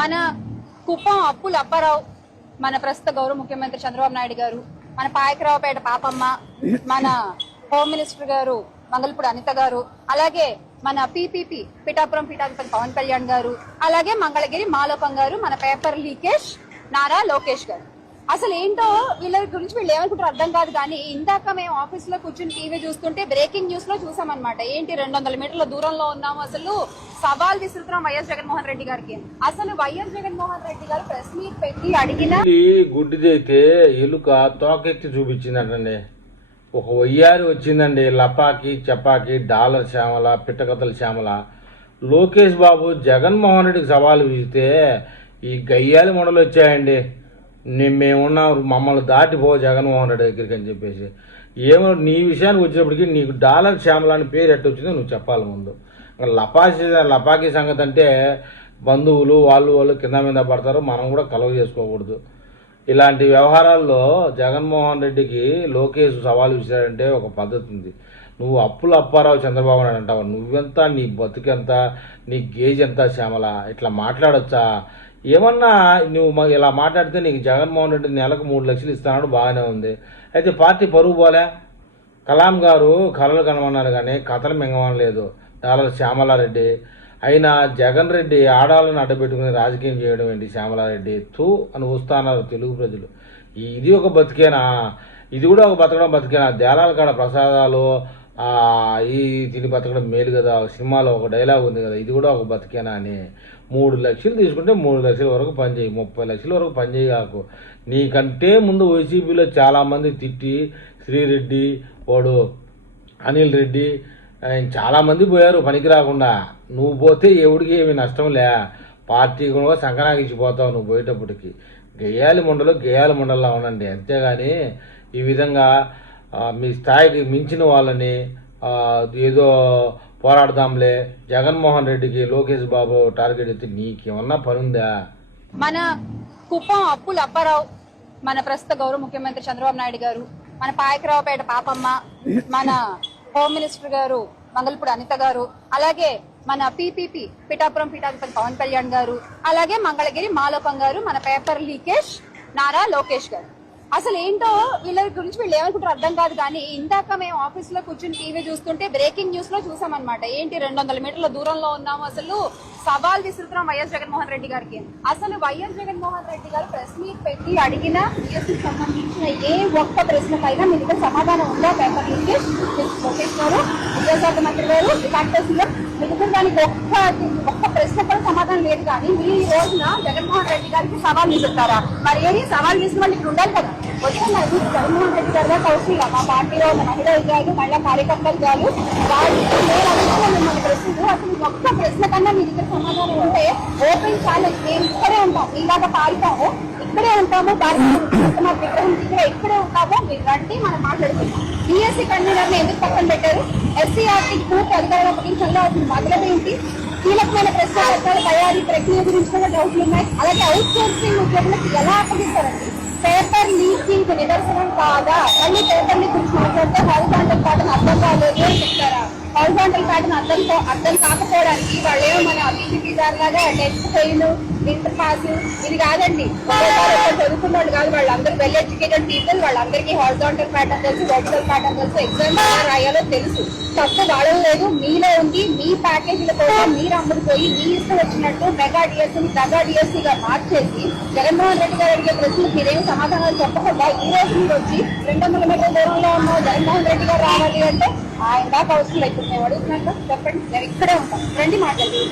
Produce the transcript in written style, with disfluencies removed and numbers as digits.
మన కుప్పం అప్పుల అప్పారావు, మన ప్రస్తుత గౌరవ ముఖ్యమంత్రి చంద్రబాబు నాయుడు గారు, మన పాయకరావుపేట పాపమ్మ, మన హోమ్ మినిస్టర్ గారు మంగళపూడి అనిత గారు, అలాగే మన పీపీపీ పిఠాపురం పీఠాధిపతి పవన్ కళ్యాణ్ గారు, అలాగే మంగళగిరి మాలోకం గారు, మన పేపర్ లీకేజ్ నారా లోకేష్ గారు. అసలు ఏంటో వీళ్ళ గురించి వీళ్ళు ఏమనుకుంటారు అర్థం కాదు. కానీ ఇందాక మేము ఆఫీస్ లో కూర్చుని టీవీ చూస్తుంటే బ్రేకింగ్ న్యూస్ లో చూసామన్నమాట. ఏంటి 200 మీటర్ల దూరంలో ఉన్నాము, అసలు సవాల్ విసురుతున్నాం వైఎస్ జగన్మోహన్ రెడ్డి గారికి. అసలు వైఎస్ జగన్మోహన్ రెడ్డి గారు ప్రెస్ మీట్ పెట్టి అడిగిన గుడ్డిదైతే ఎలుక తోకెత్తి చూపించిందంటండి. ఒక వయ్యారి వచ్చిందండి, లపాకి చపాకి డాలర్ శ్యామల పిట్టకథల శ్యామల. లోకేష్ బాబు జగన్మోహన్ రెడ్డికి సవాలు విసితే ఈ గయ్యాలి మొడలు వచ్చాయండి. మేమున్నా మమ్మల్ని దాటిపో జగన్మోహన్ రెడ్డి దగ్గరికి అని చెప్పేసి. ఏమో నీ విషయానికి వచ్చినప్పటికీ నీకు డాలర్ శ్యామల అని పేరు ఎట్టు వచ్చిందో నువ్వు చెప్పాలి ముందు. లపాకి సంగతి అంటే బంధువులు వాళ్ళు కింద మీద పడతారు, మనం కూడా కలవ చేసుకోకూడదు. ఇలాంటి వ్యవహారాల్లో జగన్మోహన్ రెడ్డికి లోకేష్ సవాలు విసిరాడంటే ఒక పద్ధతి ఉంది. నువ్వు అప్పుల అప్పారావు చంద్రబాబు నాయుడు అంటావు, నువ్వెంత, నీ బతుకెంత, నీ గేజ్ ఎంత శ్యామల, ఇట్లా మాట్లాడొచ్చా? ఏమన్నా నువ్వు ఇలా మాట్లాడితే నీకు జగన్మోహన్ రెడ్డి నెలకు 3 లక్షలు ఇస్తున్నాడు, బాగానే ఉంది. అయితే పార్టీ పరుగు పోలే. కలాం గారు కళలు కనమన్నారు కానీ కథలు మింగమనలేదు డాలర్ శ్యామలారెడ్డి. అయినా జగన్ రెడ్డి ఆడాలను అడ్డబెట్టుకుని రాజకీయం చేయడం ఏంటి శ్యామలారెడ్డి? తూ అని వస్తున్నారు తెలుగు ప్రజలు. ఇది ఒక బతికేనా? ఇది కూడా ఒక బతికేనా? దేలాల కాడ ప్రసాదాలు ఈ తిని బతకడం మేలు కదా. సినిమాలో ఒక డైలాగ్ ఉంది కదా, ఇది కూడా ఒక బతికేనా అని. 3 లక్షలు తీసుకుంటే 3 లక్షల వరకు పనిచేయి, 30 లక్షల వరకు పనిచేయి కాకు. నీకంటే ముందు వైసీపీలో చాలామంది తిట్టి శ్రీరెడ్డి, వాడు అనిల్ రెడ్డి, చాలామంది పోయారు పనికి రాకుండా. నువ్వు పోతే ఎవడికి ఏమి నష్టం లే, పార్టీ కూడా సంకనాగిచ్చిపోతావు నువ్వు పోయేటప్పటికి. గేయాలి మండలంలో ఉండండి, అంతేగాని ఈ విధంగా మీ స్థాయికి మించిన వాళ్ళని ఏదో పోరాడదాంలే జగన్మోహన్ రెడ్డికి లోకేష్ బాబు టార్గెట్ ఎత్తి నీకేమన్నా పనుందా? మన కుప్పం అప్పుల అప్పారావు, మన ప్రస్తుత గౌరవ ముఖ్యమంత్రి చంద్రబాబు నాయుడు గారు, మన పాయకరావుపేట పాపమ్మ, మన హోమ్ మినిస్టర్ గారు మంగళపూడి అనిత గారు, అలాగే మన పీపీపీ పిఠాపురం పీఠాధిపతి పవన్ కళ్యాణ్ గారు, అలాగే మంగళగిరి మాలోకం గారు, మన పేపర్ లీకేజ్ నారా లోకేష్ గారు. అసలు ఏంటో వీళ్ళ గురించి వీళ్ళు ఏమనుకుంటారు అర్థం కాదు. కానీ ఇందాక మేము ఆఫీస్ లో కూర్చుని టీవీ చూస్తుంటే బ్రేకింగ్ న్యూస్ లో చూసామన్నమాట. ఏంటి 200 మీటర్ల దూరంలో ఉన్నాము, అసలు సవాల్ విసురుతున్నాం వైఎస్ జగన్మోహన్ రెడ్డి గారికి. అసలు వైఎస్ జగన్మోహన్ రెడ్డి గారు ప్రెస్ మీట్ పెట్టి అడిగిన డిఎస్సీకి సంబంధించిన ఏ ఒక్క ప్రశ్నకైనా మీ దగ్గర సమాధానం ఉందా? పేపర్ లీకేజ్ లోకేష్ గారు, విద్యాశాఖ మంత్రి గారు, సీఎం మీ దగ్గర దానికి ఒక్క ప్రశ్న కూడా సమాధానం లేదు. కానీ మీరు ఈ రోజున జగన్మోహన్ రెడ్డి గారికి సవాల్ విసురుతారా? మరి ఏది సవాల్ విసిన వాళ్ళు ఇక్కడ ఉండాలి కదా. వచ్చిన జగన్మోహన్ రెడ్డి గారు కౌశల్య, మా పార్టీలో ఉన్న మహిళలు కాదు, మహిళా కార్యకర్తలు కాదు, మిమ్మల్ని ప్రశ్నలు అసలు ఒక్క ప్రశ్న కన్నా మీ దగ్గర సమాధానం ఉంటే ఓపెన్ ఛాలెంజ్, మేము ఇక్కడే ఉంటాం, ఇలాగా పారితాము, ఇక్కడే ఉంటాము, భారత విగ్రహం దగ్గర ఇక్కడే ఉంటాము, మీరు రండి మనం మాట్లాడుకుంటాం. బీఎస్సీ కన్వీనర్ ని ఎందుకు పక్కన పెట్టారు? ఎస్సీఆర్టీ పూర్తి అధికారుల అప్పగించడంలో అసలు మొదలైంది. కీలకమైన ప్రశ్నల తయారీ ప్రక్రియ గురించి కూడా డౌట్లు ఉన్నాయి. అలాగే అవుట్ సోర్సింగ్ ఉద్యోగులకు ఎలా అప్పగిస్తారండి? పేపర్ లీకింగ్ నిదర్శనం కాదా? మళ్ళీ పేపర్ లీక్ గురించి మాట్లాడితే హారిజాంటల్ ప్యాటర్న్ అర్థం కాలేదు అని చెప్తారా? హారిజాంటల్ ప్యాటర్న్ అర్థం కాకపోవడానికి వాళ్ళేమో మన బీసీపీ లాగా టెస్ట్ ఫెయిల్, ఇంటర్ పాస్ ఇది కాదండి. చదువుకున్న వాళ్ళు కాదు, వాళ్ళందరూ వెల్ ఎడ్యుకేటెడ్ పీపుల్, వాళ్ళందరికీ హారిజాంటల్ ప్యాటర్న్ తెలుసు, వర్టికల్ ప్యాటర్న్ తెలుసు, ఎగ్జామ్ ఎలా రాయాలో తెలుసు. తప్పు వాడడం లేదు, మీలో ఉంది. మీ ప్యాకేజీల కోసం మీరు అమ్ముడుపోయి మీ ఇష్టం వచ్చినట్టు మెగా డిఎస్సీని దగా డిఎస్సీగా మార్చేసి జగన్మోహన్ రెడ్డి గారు అడిగే ప్రశ్నలు మీరేం సమాధానాలు చెప్పకుండా ఈ రోజు నుంచి వచ్చి 200 మీటర్ల దూరంలో ఉన్న జగన్మోహన్ రెడ్డి గారు రావాలి అంటే ఆయన దాకా అవసరం లేదు. మేము అడుగుతున్నాక చెప్పండి, మేము ఇక్కడే ఉంటాం, రండి మాట్లాడి.